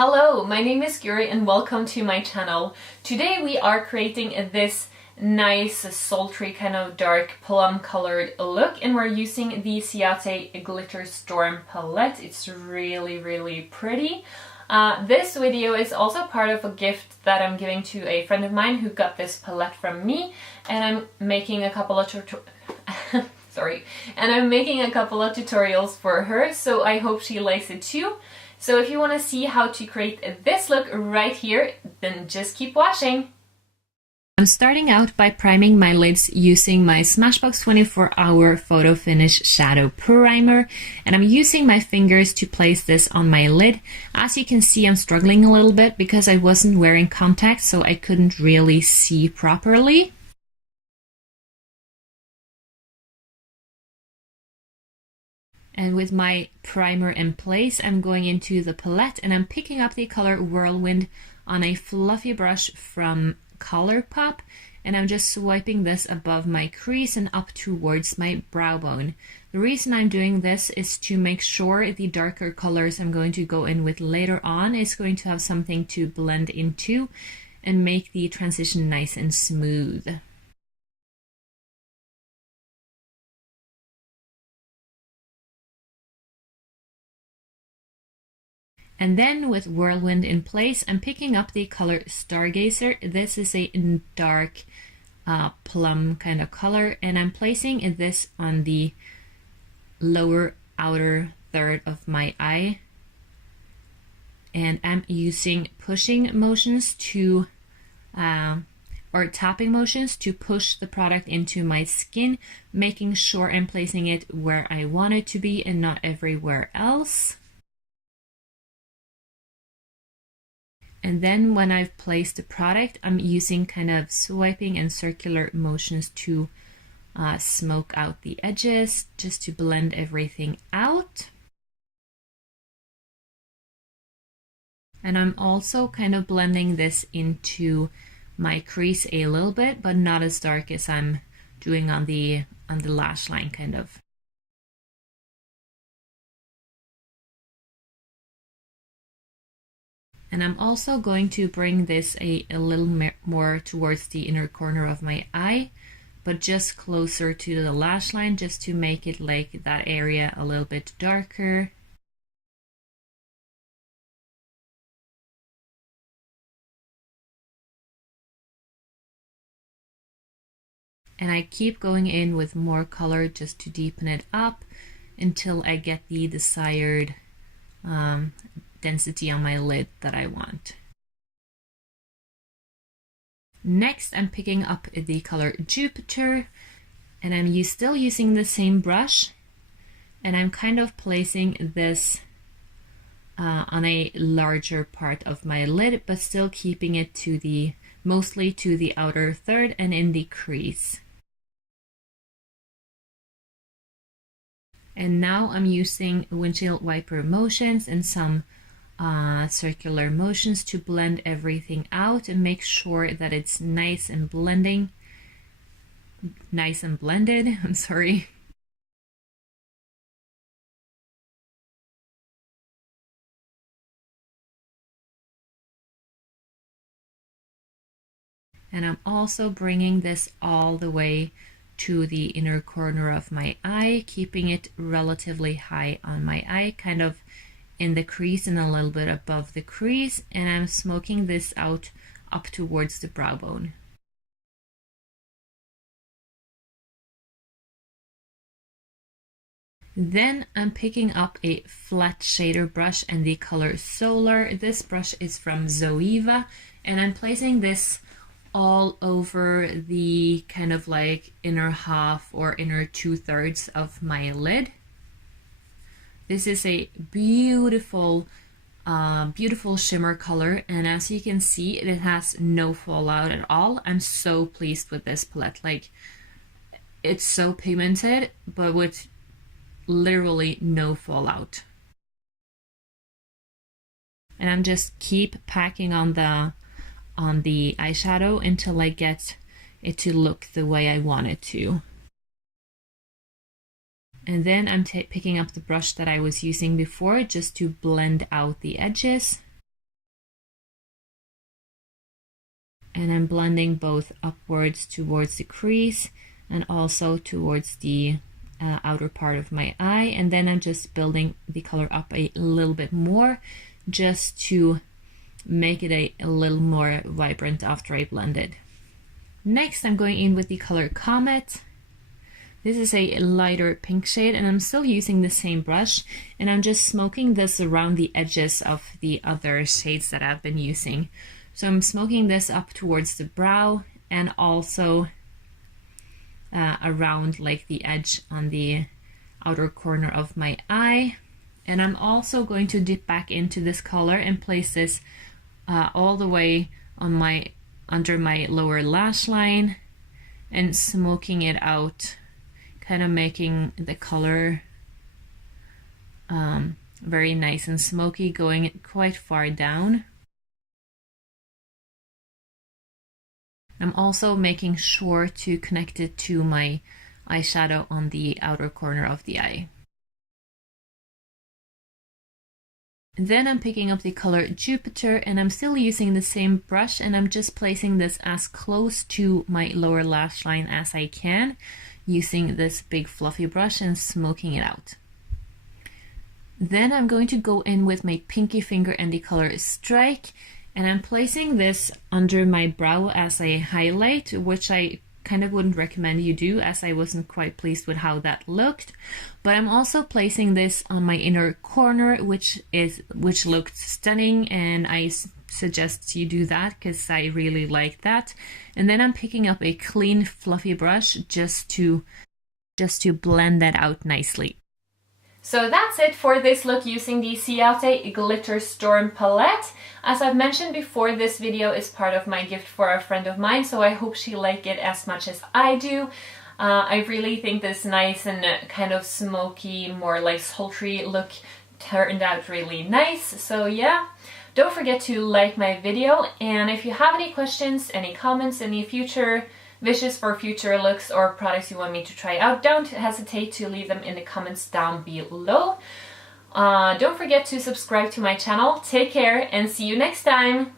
Hello, my name is Guri and welcome to my channel. Today we are creating this nice sultry kind of dark plum colored look, and we're using the Ciaté Glitter Storm palette. It's really pretty. This video is also part of a gift that I'm giving to a friend of mine who got this palette from me, and I'm making a couple of tutorials for her, so I hope she likes it too. So if you want to see how to create this look right here, then just keep watching. I'm starting out by priming my lids using my Smashbox 24-hour PhotoFinish Shadow Primer, and I'm using my fingers to place this on my lid. As you can see, I'm struggling a little bit because I wasn't wearing contacts, so I couldn't really see properly. And with my primer in place, I'm going into the palette and I'm picking up the color Whirlwind on a fluffy brush from ColourPop, and I'm just swiping this above my crease and up towards my brow bone. The reason I'm doing this is to make sure the darker colors I'm going to go in with later on is going to have something to blend into and make the transition nice and smooth. And then with Whirlwind in place, I'm picking up the color Stargazer. This is a dark plum kind of color, and I'm placing this on the lower outer third of my eye. And I'm using pushing motions to, or tapping motions to push the product into my skin, making sure I'm placing it where I want it to be and not everywhere else. And then when I've placed the product, I'm using kind of swiping and circular motions to smoke out the edges, just to blend everything out. And I'm also kind of blending this into my crease a little bit, but not as dark as I'm doing on the lash line kind of. And I'm also going to bring this a little more towards the inner corner of my eye, but just closer to the lash line, just to make it like that area a little bit darker. And I keep going in with more color just to deepen it up until I get the desired density on my lid that I want. Next, I'm picking up the color Jupiter, and I'm still using the same brush, and I'm kind of placing this on a larger part of my lid, but still keeping it to the mostly to the outer third and in the crease. And now I'm using windshield wiper motions and some circular motions to blend everything out and make sure that it's nice and blended. I'm sorry. And I'm also bringing this all the way to the inner corner of my eye, keeping it relatively high on my eye, kind of in the crease and a little bit above the crease, and I'm smoking this out up towards the brow bone. Then I'm picking up a flat shader brush and the color Solar. This brush is from Zoeva, and I'm placing this all over the kind of like inner half or inner 2/3 of my lid. This is a beautiful shimmer color, and as you can see, it has no fallout at all. I'm so pleased with this palette. Like, it's so pigmented, but with literally no fallout. And I'm just keep packing on the eyeshadow until I get it to look the way I want it to. And then I'm picking up the brush that I was using before just to blend out the edges. and I'm blending both upwards towards the crease and also towards the outer part of my eye, and then I'm just building the color up a little bit more just to make it a little more vibrant after I blend it. Next, I'm going in with the color Comet. This is a lighter pink shade, and I'm still using the same brush, and I'm just smoking this around the edges of the other shades that I've been using. So I'm smoking this up towards the brow and also around like the edge on the outer corner of my eye. And I'm also going to dip back into this color and place this all the way on under my lower lash line and smoking it out, kind of making the color very nice and smoky, going quite far down. I'm also making sure to connect it to my eyeshadow on the outer corner of the eye. Then I'm picking up the color Jupiter, and I'm still using the same brush, and I'm just placing this as close to my lower lash line as I can, using this big fluffy brush and smoking it out. Then I'm going to go in with my pinky finger and the color Strike, and I'm placing this under my brow as a highlight, which I kind of wouldn't recommend you do, as I wasn't quite pleased with how that looked. But I'm also placing this on my inner corner, which looked stunning, and I suggest you do that because I really like that. And then I'm picking up a clean fluffy brush just to blend that out nicely. So that's it for this look using the Ciaté Glitter Storm palette. As I've mentioned before, this video is part of my gift for a friend of mine, so I hope she liked it as much as I do. I really think this nice and kind of smoky, more like sultry look turned out really nice. So yeah, don't forget to like my video, and if you have any questions, any comments, any future wishes for future looks or products you want me to try out, don't hesitate to leave them in the comments down below. Don't forget to subscribe to my channel. Take care and see you next time!